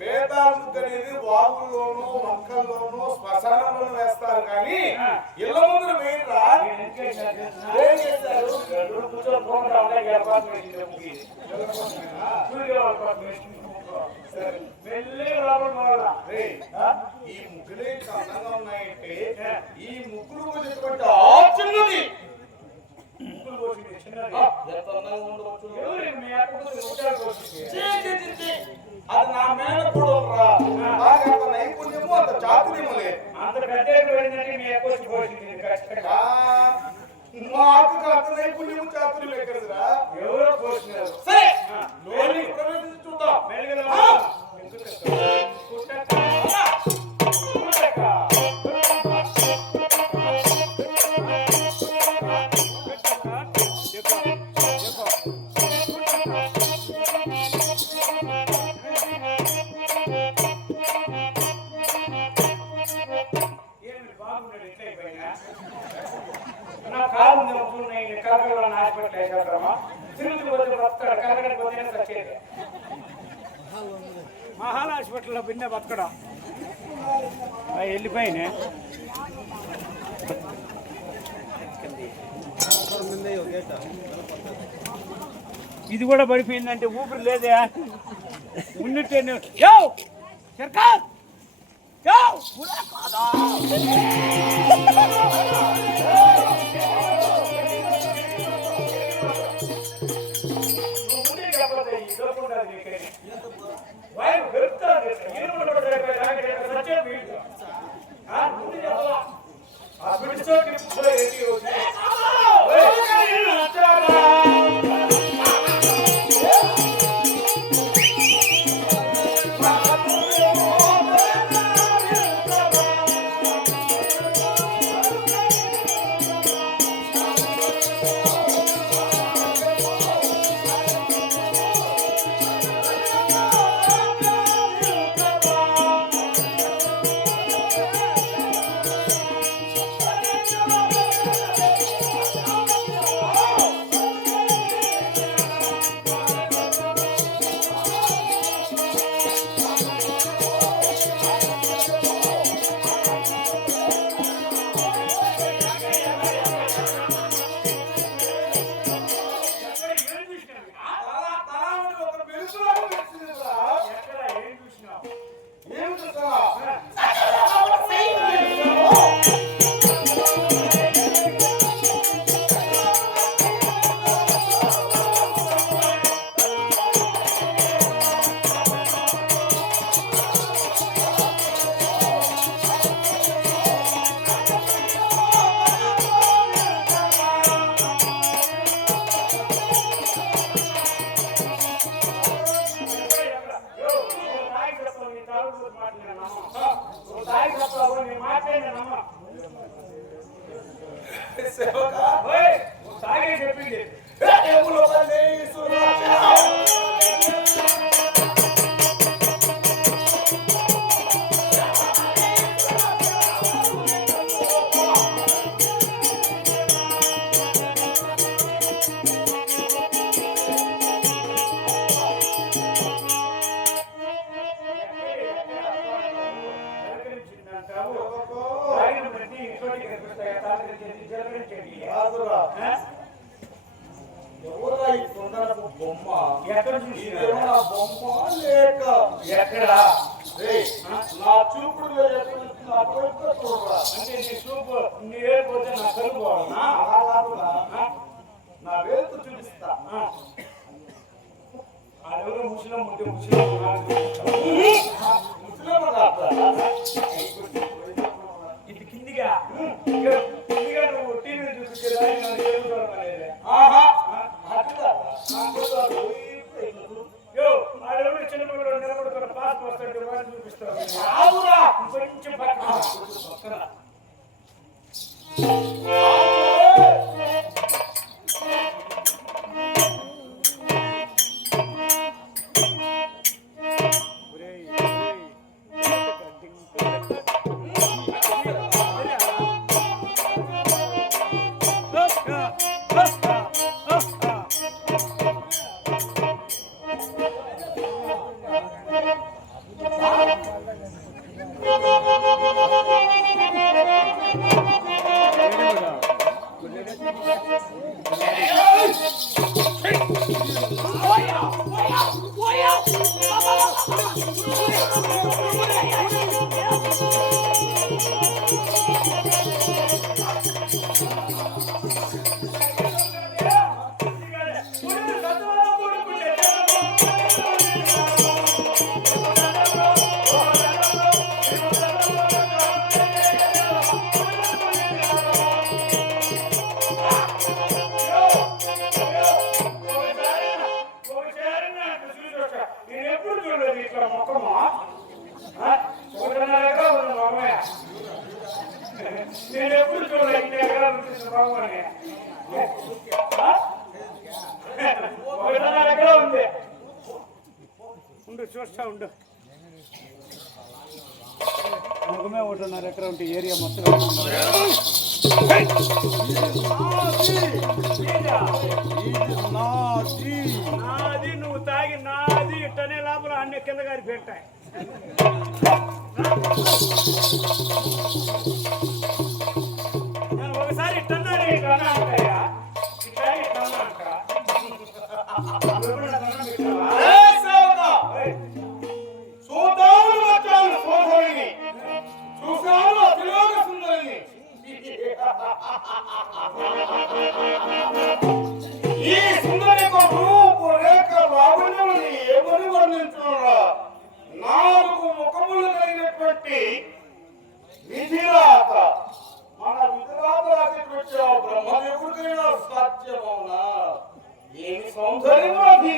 బేతాళ ముగ్గు అనేది వాగుల్లోనూ మొక్కల్లోనూ శ్మశానంలోనూ వేస్తారు కానీ ఇళ్ళ ముందు వేయరా. ఏం చేస్తారు? ఈ ముగ్గులే అందంగా ఉన్నాయంటే ఈ ముగ్గులు పోసినటువంటి ఆచున్నది అది నా మేన కూడా అంత నైపుణ్యము అంత చాతుర్యము లేదు. మా అక్కకు అంత నైపుణ్యము చాతుర్యం ఎక్కడదిరా? ఎవరో పోసినారు. సరే లోనికి ప్రవేశించి చూద్దాం. మహాల్ హాస్పిటల్లో బిన్న బతకడం వెళ్ళిపోయినా ఇది కూడా పడిపోయిందంటే ఊపిరి లేదే ఉన్నట్టే సర్కార్ చెప్పింది బొమ్మ ఎక్కడ బొమ్మ లేక ఎక్కడ నా చూపుడు చూడరా అంటే నీ చూపు నీ వేరుపోతే నా కలుపు నా వేరుతో చూపిస్తా అదెవరో ముసలం ఉంటే ముసలం ఇది కిందిగా కిందిగా నువ్వు టీవీ చూపించేదా చిన్నపిల్లలు నిలబడుతున్న పాస్ వస్తాడు వాడిని చూపిస్తాను కొంచెం పక్కన నేను ఎప్పుడు చూడలే ఇన్ని ఎకరాలు బాగున్నాయి. ఒకటిన్నర ఎకరా ఉంది. ఉండు చూస్తా ఉండు. ముఖమే 1.5 ఎకరా ఉంటే ఏరియా మొత్తం నాది. నువ్వు తాగి నాది ఇట్టనే లోపల అన్ని కింద గారి పెట్టాయి. నేను ఒకసారి ఇట్టన్నాడు ఇట్టన్నా అంటాయా ఇట్టన్నా అంట. చూద్దామని వచ్చాను సోదరిని, చూశాను అతిలోక సుందరిని. ఈ సుందరి రూపు రేఖ లావణ్యముని ఏమని వర్ణించురా? 4 ముఖములు కలిగినటువంటి విధిరాత. మన విధిరాత రాసేటువంటి ఆ బ్రహ్మదేవుడికైనా సాధ్యమవునా? ఏమి సౌందర్యం అది.